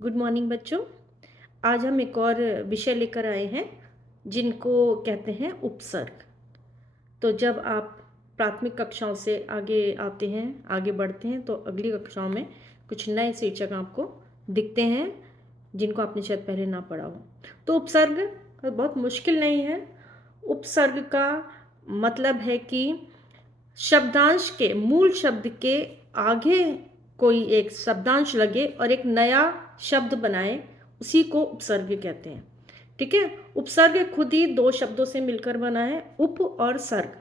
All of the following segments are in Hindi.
गुड मॉर्निंग बच्चों। आज हम एक और विषय लेकर आए हैं जिनको कहते हैं उपसर्ग। तो जब आप प्राथमिक कक्षाओं से आगे आते हैं, आगे बढ़ते हैं, तो अगली कक्षाओं में कुछ नए शीर्षक आपको दिखते हैं जिनको आपने शायद पहले ना पढ़ा हो। तो उपसर्ग बहुत मुश्किल नहीं है। उपसर्ग का मतलब है कि शब्दांश के मूल शब्द के आगे कोई एक शब्दांश लगे और एक नया शब्द बनाए, उसी को उपसर्ग कहते हैं। ठीक है। उपसर्ग खुद ही दो शब्दों से मिलकर बना है, उप और सर्ग।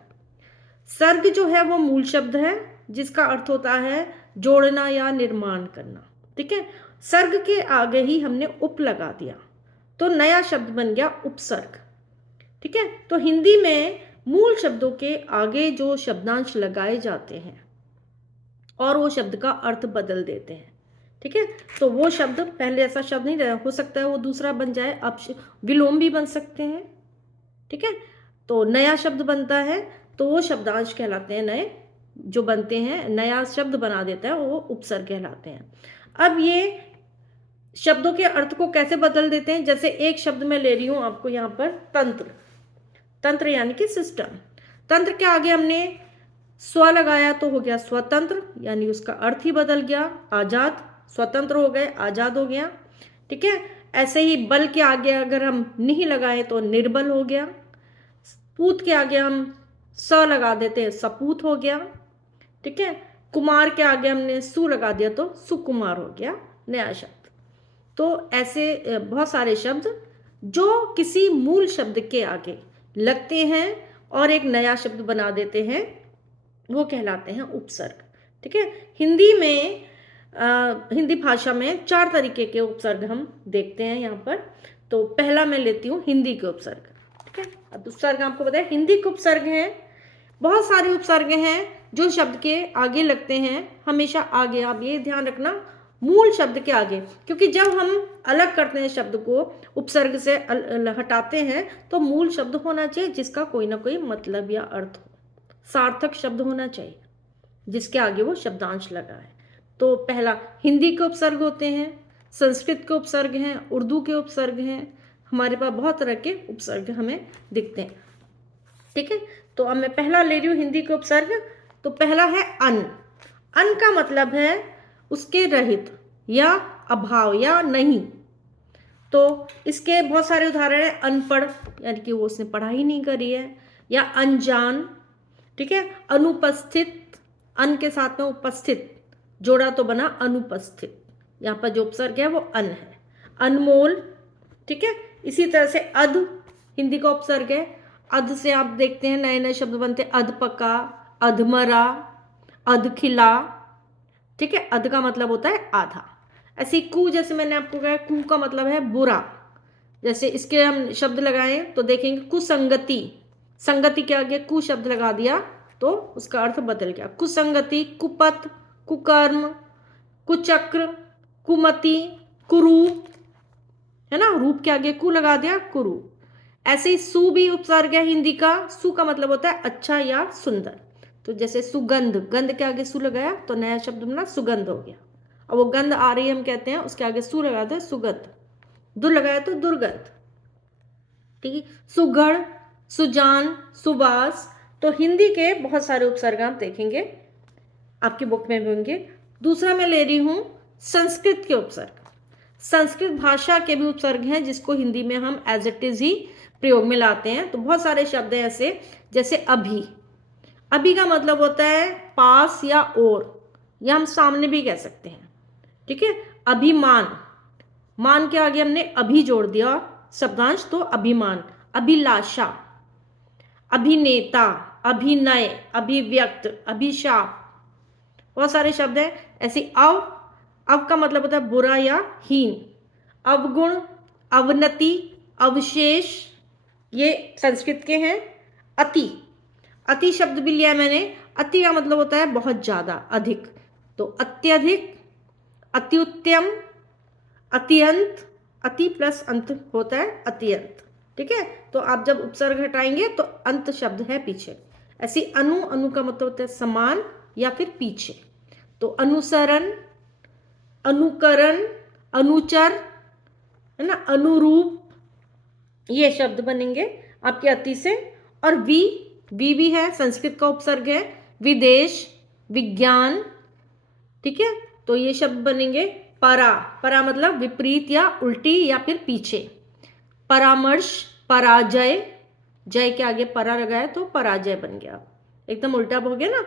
सर्ग जो है वो मूल शब्द है जिसका अर्थ होता है जोड़ना या निर्माण करना। ठीक है। सर्ग के आगे ही हमने उप लगा दिया तो नया शब्द बन गया उपसर्ग। ठीक है। तो हिंदी में मूल शब्दों के आगे जो शब्दांश लगाए जाते हैं और वो शब्द का अर्थ बदल देते हैं। ठीक है। तो वो शब्द पहले ऐसा शब्द नहीं रहा, हो सकता है वो दूसरा बन जाए। अब विलोम भी बन सकते हैं। ठीक है। तो नया शब्द बनता है तो वो शब्दांश कहलाते हैं, नए जो बनते हैं, नया शब्द बना देता है वो उपसर्ग कहलाते हैं। अब ये शब्दों के अर्थ को कैसे बदल देते हैं, जैसे एक शब्द मैं ले रही हूं आपको यहाँ पर, तंत्र। तंत्र यानी कि सिस्टम। तंत्र के आगे हमने स्व लगाया तो हो गया स्वतंत्र, यानी उसका अर्थ ही बदल गया। आजाद, स्वतंत्र हो गए, आजाद हो गया। ठीक है। ऐसे ही बल के आगे अगर हम नहीं लगाए तो निर्बल हो गया। पूत के आगे हम स लगा देते हैं, सपूत हो गया। ठीक है। कुमार के आगे हमने सु लगा दिया तो सुकुमार हो गया, नया शब्द। तो ऐसे बहुत सारे शब्द जो किसी मूल शब्द के आगे लगते हैं और एक नया शब्द बना देते हैं वो कहलाते हैं उपसर्ग। ठीक है। हिंदी में हिंदी भाषा में चार तरीके के उपसर्ग हम देखते हैं यहाँ पर। तो पहला मैं लेती हूँ हिंदी के उपसर्ग। ठीक है। अब उपसर्ग आपको पता है, हिंदी के उपसर्ग हैं, बहुत सारे उपसर्ग हैं जो शब्द के आगे लगते हैं, हमेशा आगे। आप ये ध्यान रखना, मूल शब्द के आगे, क्योंकि जब हम अलग करते हैं शब्द को, उपसर्ग से हटाते हैं, तो मूल शब्द होना चाहिए जिसका कोई ना कोई मतलब या अर्थ हो, सार्थक शब्द होना चाहिए जिसके आगे वो शब्दांश लगा है। तो पहला हिंदी के उपसर्ग होते हैं, संस्कृत के उपसर्ग हैं, उर्दू के उपसर्ग हैं, हमारे पास बहुत तरह के उपसर्ग हमें दिखते हैं। ठीक है। तो अब मैं पहला ले रही हूँ हिंदी के उपसर्ग। तो पहला है अन। अन का मतलब है उसके रहित या अभाव या नहीं। तो इसके बहुत सारे उदाहरण हैं। अनपढ़, यानी कि वो उसने पढ़ाई नहीं करी है, या अनजान। ठीक है। अनुपस्थित, अन के साथ में उपस्थित जोड़ा तो बना अनुपस्थित, यहाँ पर जो उपसर्ग है वो अन है। अनमोल। ठीक है। इसी तरह से अध हिंदी का उपसर्ग है। अध से आप देखते हैं नए नए शब्द बनते हैं, अधपका, अधमरा, अधखिला। ठीक है। अध का मतलब होता है आधा। ऐसे कु, जैसे मैंने आपको कहा, कु का मतलब है बुरा। जैसे इसके हम शब्द लगाएं तो देखेंगे कुसंगति, संगति के आगे कु शब्द लगा दिया तो उसका अर्थ बदल गया। कुसंगति, कुपथ, कुकर्म, कुचक्र, कुमति, कुरूप, है ना, रूप के आगे कु लगा दिया, कुरु। ऐसे ही सु भी उपसर्ग है हिंदी का। सु का मतलब होता है अच्छा या सुंदर। तो जैसे सुगंध, गंध के आगे सु लगाया तो नया शब्द बना सुगंध हो गया। अब वो गंध आ रही है हम कहते हैं, उसके आगे सु लगा दे सुगंध, दुर लगाया तो दुर्गंध। ठीक है। सुगढ़, सुजान, सुबास। तो हिंदी के बहुत सारे उपसर्ग आप देखेंगे, आपकी बुक में भी होंगे। दूसरा मैं ले रही हूं संस्कृत के उपसर्ग। संस्कृत भाषा के भी उपसर्ग हैं जिसको हिंदी में हम एज इट इज ही प्रयोग में लाते हैं। तो बहुत सारे शब्द हैं ऐसे, जैसे अभी। अभी का मतलब होता है पास या और, या हम सामने भी कह सकते हैं। ठीक है। अभिमान, मान के आगे हमने अभी जोड़ दिया शब्दांश तो अभिमान। अभिलाषा, अभिनेता, अभिनय, अभिव्यक्त, अभिशाप, बहुत सारे शब्द हैं। ऐसे अव, अव का मतलब होता है बुरा या हीन। अवगुण, अवनति, अवशेष, ये संस्कृत के हैं। अति, अति शब्द भी लिया है मैंने। अति का मतलब होता है बहुत ज्यादा, अधिक। तो अत्यधिक, अत्युत्तम, अत्यंत, अति प्लस अंत होता है अत्यंत। ठीक है। तो आप जब उपसर्ग हटाएंगे तो अंत शब्द है पीछे। ऐसी अनु, अनु का मतलब होता है समान या फिर पीछे। तो अनुसरण, अनुकरण, अनुचर, है ना, अनुरूप, ये शब्द बनेंगे आपके अति से। और वी भी है, संस्कृत का उपसर्ग है। विदेश, विज्ञान, ठीक है, तो ये शब्द बनेंगे। परा मतलब विपरीत या उल्टी या फिर पीछे। परामर्श, पराजय, जय के आगे परा लगाए तो पराजय बन गया, एकदम उल्टा हो गया ना।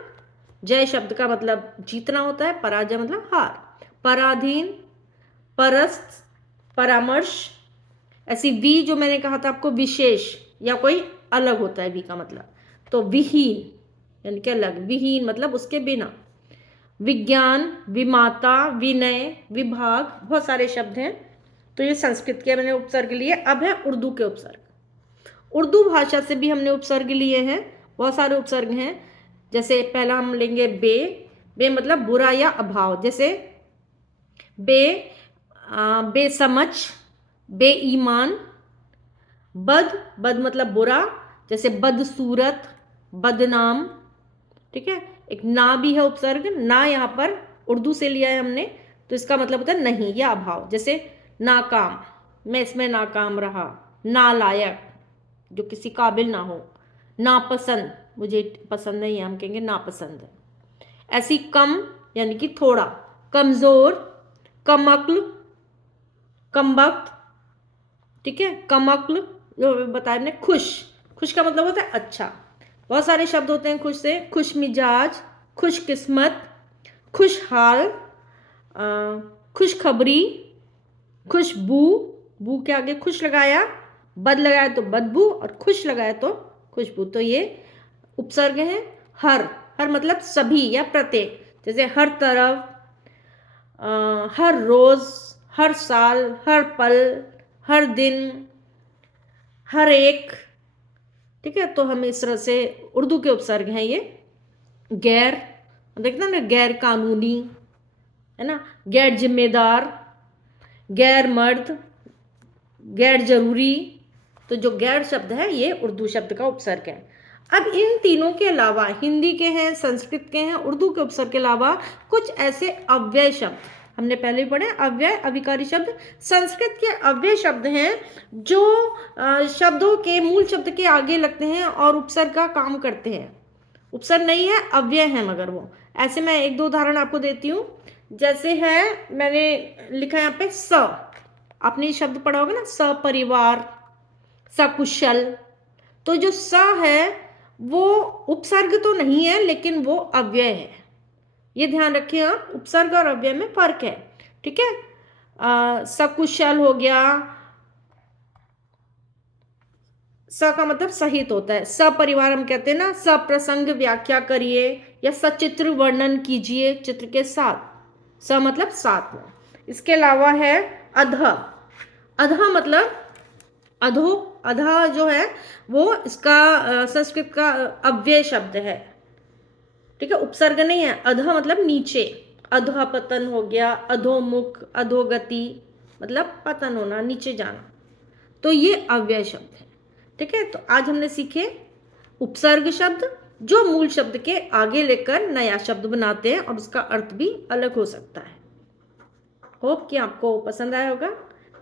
जय शब्द का मतलब जीतना होता है, पराजय मतलब हार। पराधीन, परस्थ, परामर्श। ऐसी वी जो मैंने कहा था आपको, विशेष या कोई अलग होता है वी का मतलब। तो विहीन यानी कि अलग, विहीन मतलब उसके बिना। विज्ञान, विमाता, विनय, विभाग, बहुत सारे शब्द हैं। तो ये संस्कृत के मैंने उपसर्ग लिए। अब है उर्दू के उपसर्ग। उर्दू भाषा से भी हमने उपसर्ग लिए हैं, बहुत सारे उपसर्ग हैं। जैसे पहला हम लेंगे बे मतलब बुरा या अभाव। जैसे बेसमझ, बेईमान। बद मतलब बुरा, जैसे बदसूरत, बदनाम, ठीक है। एक ना भी है उपसर्ग, ना यहाँ पर उर्दू से लिया है हमने, तो इसका मतलब होता है नहीं या अभाव। जैसे नाकाम, मैं इसमें नाकाम रहा। नालायक, जो किसी काबिल ना हो। नापसंद, मुझे पसंद नहीं है, हम कहेंगे नापसंद है। ऐसी कम यानी कि थोड़ा। कमजोर, कमअक्ल, कमबख्त, ठीक है। कमअक्ल जो बताया हमने। खुश का मतलब होता है अच्छा। बहुत सारे शब्द होते हैं खुश से। खुश मिजाज, खुशकिस्मत, खुशहाल, खुशखबरी, खुशबू, बू के आगे खुश लगाया, बद लगाया तो बदबू, और खुश लगाया तो खुशबू। तो ये उपसर्ग है। हर मतलब सभी या प्रत्येक। जैसे हर तरफ, हर रोज, हर साल, हर पल, हर दिन, हर एक, ठीक है। तो हम इस तरह से उर्दू के उपसर्ग हैं ये। गैर, देखना ना, गैर कानूनी, है ना, गैर जिम्मेदार, गैर मर्द, गैर जरूरी। तो जो गैर शब्द है ये उर्दू शब्द का उपसर्ग है। अब इन तीनों के अलावा, हिंदी के हैं, संस्कृत के हैं, उर्दू के उपसर्ग के अलावा कुछ ऐसे अव्यय शब्द हमने पहले भी पढ़े। अव्यय, अविकारी शब्द। संस्कृत के अव्यय शब्द हैं जो शब्दों के मूल शब्द के आगे लगते हैं और उपसर्ग का काम करते हैं। उपसर्ग नहीं है, अव्यय है मगर वो। ऐसे मैं एक दो उदाहरण आपको देती हूँ। जैसे है, मैंने लिखा यहाँ पे स, आपने ये शब्द पढ़ा होगा ना, सपरिवार, सकुशल। तो जो स है वो उपसर्ग तो नहीं है, लेकिन वो अव्यय है। ये ध्यान रखिए आप, उपसर्ग और अव्यय में फर्क है, ठीक है। सकुशल हो गया, स का मतलब सहित होता है। सपरिवार हम कहते हैं ना, सप्रसंग व्याख्या करिए या सचित्र वर्णन कीजिए चित्र के साथ। स मतलब साथ में। इसके अलावा है अध। अध मतलब अधो, अधा जो है वो इसका संस्कृत का अव्यय शब्द है, ठीक है, उपसर्ग नहीं है। अध मतलब नीचे। अधोपतन हो गया, अधोमुख, अधोगति मतलब पतन होना, नीचे जाना। तो ये अव्यय शब्द है, ठीक है। तो आज हमने सीखे उपसर्ग शब्द जो मूल शब्द के आगे लेकर नया शब्द बनाते हैं और उसका अर्थ भी अलग हो सकता है। होप कि आपको पसंद आया होगा।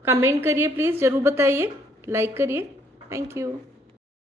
कमेंट करिए प्लीज़, ज़रूर बताइए, लाइक करिए। Thank you.